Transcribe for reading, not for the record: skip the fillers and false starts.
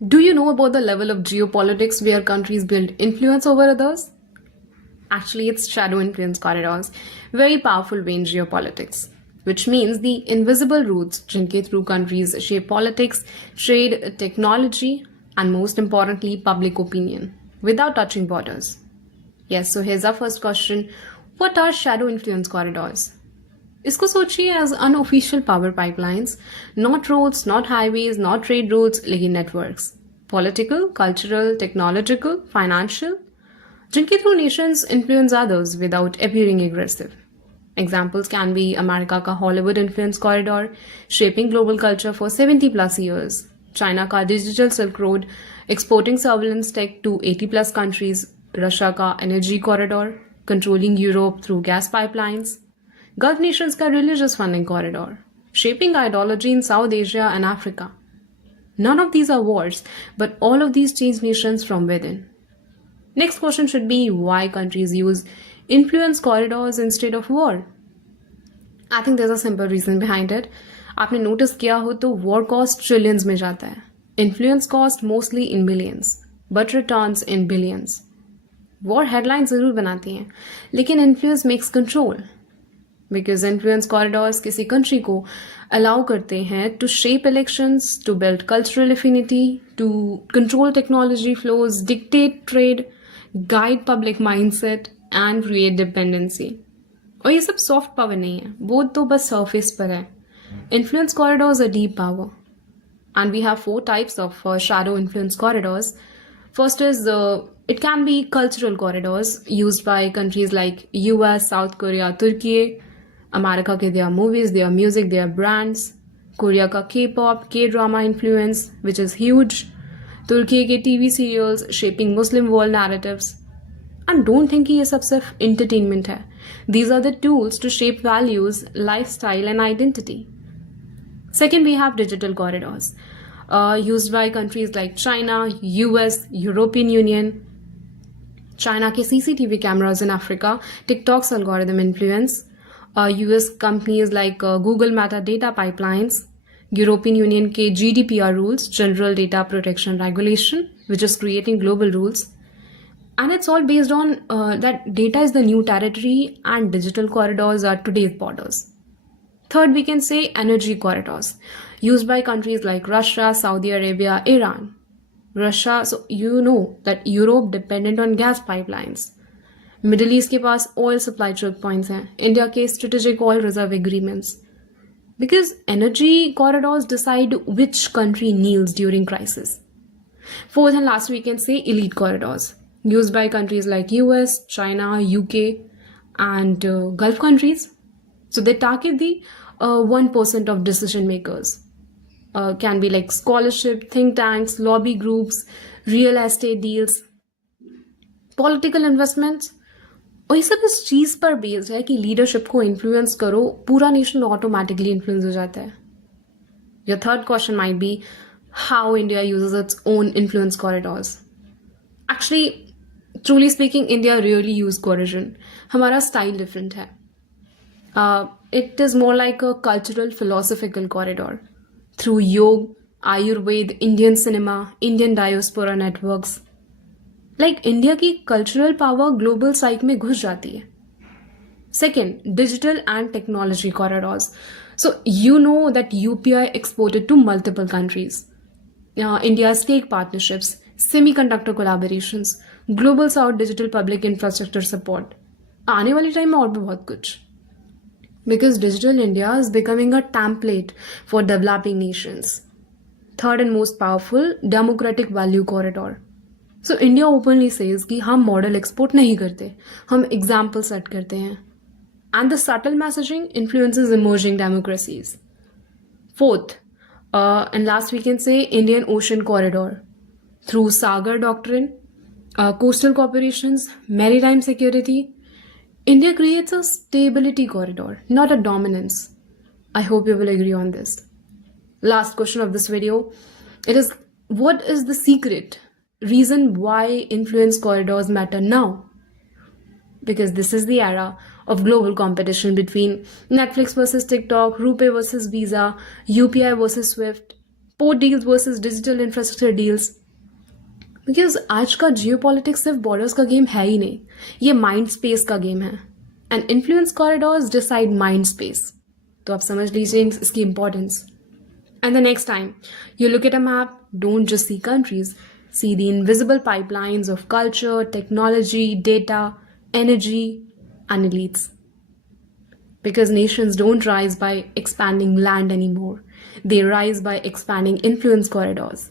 Do you know about the level of geopolitics where countries build influence over others? Actually, it's shadow influence corridors, very powerful way in geopolitics, which means the invisible routes jinke through countries shape politics, trade, technology, and most importantly, public opinion without touching borders. Yes, so here's our first question. What are shadow influence corridors? इसको सोचिए as unofficial power pipelines not roads not highways not trade routes लेकिन networks political cultural technological financial जिनके through nations influence others without appearing aggressive examples can be America का Hollywood influence corridor shaping global culture for 70+ years China का digital silk road exporting surveillance tech to 80+ countries Russia का energy corridor controlling Europe through gas pipelines Gulf nations का religious funding corridor, shaping ideology in South Asia and Africa. None of these are wars, but all of these change nations from within. Next question should be why countries use influence corridors instead of war. I think there's a simple reason behind it. आपने notice किया हो तो war cost trillions में जाता है. Influence cost mostly in millions, but returns in billions. War headlines जरूर बनाती हैं, लेकिन influence makes control. Because influence corridors किसी country को allow करते हैं to shape elections, to build cultural affinity, to control technology flows, dictate trade, guide public mindset and create dependency. और ये सब soft power नहीं है, वो तो बस surface पर है. Influence corridors are deep power. And we have 4 types of shadow influence corridors. First is it can be cultural corridors used by countries like US, South Korea, Turkey. America के there are movies, there are music, there are brands. Korea का K-pop, K-drama influence, which is huge. Turkey के TV serials shaping Muslim world narratives. And don't think कि ये सब सिर्फ entertainment है. These are the tools to shape values, lifestyle and identity. Second, we have digital corridors used by countries like China, US, European Union. China के CCTV cameras in Africa, TikTok's algorithm influence. US companies like Google metadata pipelines, European Union के GDPR rules, General Data Protection Regulation, which is creating global rules. And it's all based on that data is the new territory and digital corridors are today's borders. Third, we can say energy corridors, used by countries like Russia, Saudi Arabia, Iran. Russia, so you know that Europe dependent on gas pipelines. Middle east के पास oil supply choke points हैं India के strategic oil reserve agreements because energy corridors decide which country needs during crisis fourth and last we can say elite corridors used by countries like US China UK and Gulf countries so they target the 1% of decision makers can be like scholarship think tanks lobby groups real estate deals political investments और ये सब इस चीज पर based है कि leadership को influence करो पूरा नेशन ऑटोमेटिकली इन्फ्लुएंस हो जाता है your third question might be how India uses its own influence corridors actually truly speaking India really use corridor हमारा स्टाइल डिफरेंट है it is more like a cultural philosophical corridor through yoga Ayurveda Indian cinema Indian diaspora networks like India की cultural power global psyche में घुस जाती है second digital and technology corridors so you know that UPI exported to multiple countries India stake partnerships semiconductor collaborations global south digital public infrastructure support आने वाले time में और भी बहुत कुछ because digital India is becoming a template for developing Nations third and most powerful democratic value corridor so India openly says कि हम model export नहीं करते हम एग्जाम्पल सेट करते हैं and the subtle messaging influences emerging democracies fourth and last we can say Indian Ocean corridor through Sagar doctrine coastal corporations maritime security India creates a stability corridor not a dominance I hope you will agree on this last question of this video it is what is the secret reason why influence corridors matter now? Because this is the era of global competition between Netflix versus TikTok, RuPay versus Visa, UPI versus Swift, port deals versus digital infrastructure deals, because आज का जियो politics सिर्फ borders का game है ही नहीं, ये mind space का game है and influence corridors decide mind space. तो आप समझ लीजिए इसकी importance. And the next time you look at a map, don't just see countries, see the invisible pipelines of culture, technology, data, energy, and elites. Because nations don't rise by expanding land anymore, they rise by expanding influence corridors.